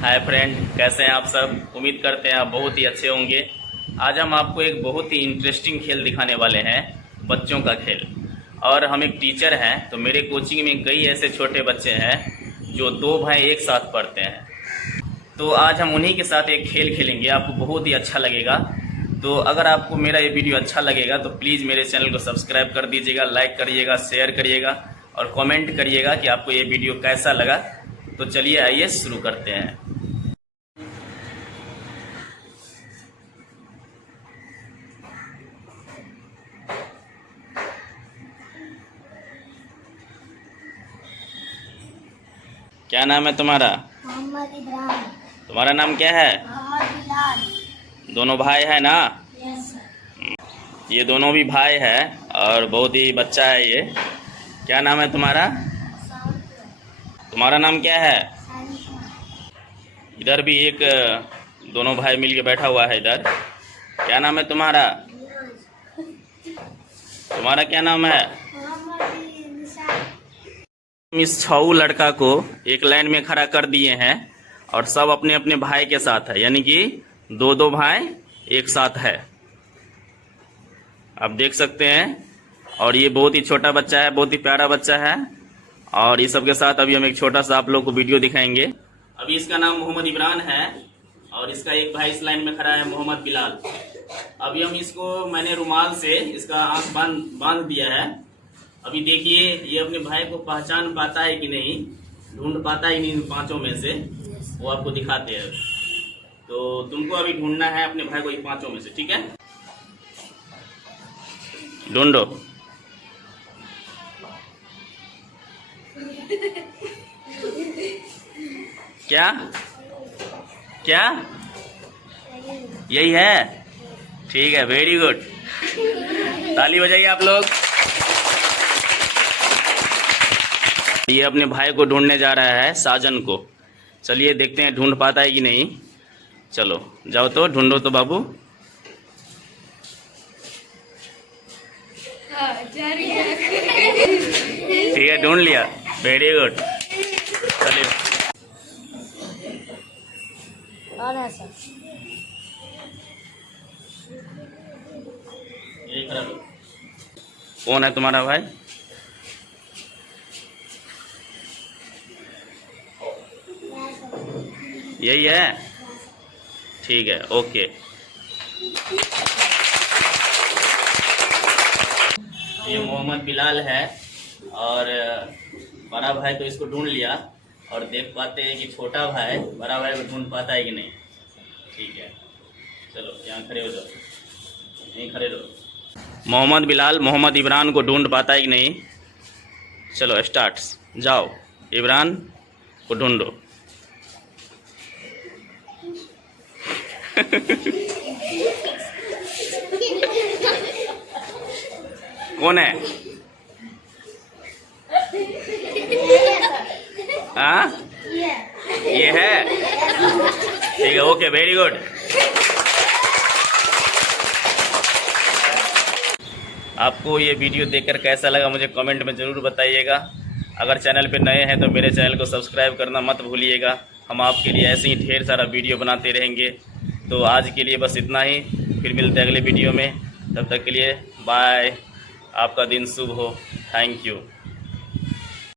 Hi friend, कैसे हैं आप सब। उम्मीद करते हैं आप बहुत ही अच्छे होंगे। आज हम आपको एक बहुत ही इंटरेस्टिंग खेल दिखाने वाले हैं, बच्चों का खेल। और हम एक टीचर हैं, तो मेरे कोचिंग में कई ऐसे छोटे बच्चे हैं जो दो भाई एक साथ पढ़ते हैं। तो आज हम उन्हीं के साथ एक खेल खेलेंगे, आपको बहुत ही अच्छा लगेगा। तो अगर आपको मेरा ये वीडियो अच्छा लगेगा तो प्लीज़ मेरे चैनल को सब्सक्राइब कर दीजिएगा, लाइक करिएगा, शेयर करिएगा और कमेंट करिएगा कि आपको ये वीडियो कैसा लगा। तो चलिए आइए शुरू करते हैं। क्या नाम है तुम्हारा? मोहम्मद इब्राहिम। तुम्हारा नाम क्या है? मोहम्मद बिलाल। दोनों भाई है ना? Yes sir. ये दोनों भी भाई है और बहुत ही बच्चा है ये। क्या नाम है तुम्हारा? तुम्हारा नाम क्या है? इधर भी एक दोनों भाई मिलके बैठा हुआ है इधर। क्या नाम है तुम्हारा? तुम्हारा क्या नाम है? हम इस 6 लड़का को एक लाइन में खड़ा कर दिए हैं और सब अपने अपने भाई के साथ है, यानी कि दो दो भाई एक साथ है, आप देख सकते हैं। और ये बहुत ही छोटा बच्चा है, बहुत ही प्यारा बच्चा है। और इस सब के साथ अभी हम एक छोटा सा आप लोग को वीडियो दिखाएंगे। अभी इसका नाम मोहम्मद इमरान है और इसका एक भाई इस लाइन में खड़ा है, मोहम्मद बिलाल। अभी हम इसको, मैंने रुमाल से इसका आंख बांध दिया है। अभी देखिए ये अपने भाई को पहचान पाता है कि नहीं, ढूंढ पाता ही नहीं इन पांचों में से, वो आपको दिखाते हैं। तो तुमको अभी ढूंढना है अपने भाई को इन पांचों में से, ठीक है? ढूंढो। क्या क्या यही है? ठीक है, वेरी गुड। ताली बजाइए आप लोग। ये अपने भाई को ढूंढने जा रहा है, साजन को। चलिए देखते हैं ढूंढ पाता है कि नहीं। चलो जाओ तो ढूंढो तो बाबू। ठीक है, ढूंढ लिया, वेरी गुड। चलिए और है सर। कौन है तुम्हारा भाई? यही है, ठीक है, ओके। ये मोहम्मद बिलाल है और बड़ा भाई तो इसको ढूंढ लिया और देख पाते हैं कि छोटा भाई बड़ा भाई को ढूंढ पाता है कि नहीं। ठीक है, चलो यहाँ खड़े हो जाओ, यहीं खड़े रहो। मोहम्मद बिलाल मोहम्मद इमरान को ढूंढ पाता है कि नहीं। चलो स्टार्ट, जाओ इमरान को ढूंढो। कौन है? हाँ, ये है, ठीक है, ओके, वेरी गुड। आपको ये वीडियो देखकर कैसा लगा मुझे कमेंट में ज़रूर बताइएगा। अगर चैनल पे नए हैं तो मेरे चैनल को सब्सक्राइब करना मत भूलिएगा। हम आपके लिए ऐसे ही ढेर सारा वीडियो बनाते रहेंगे। तो आज के लिए बस इतना ही, फिर मिलते हैं अगले वीडियो में। तब तक के लिए बाय, आपका दिन शुभ हो। Thank you.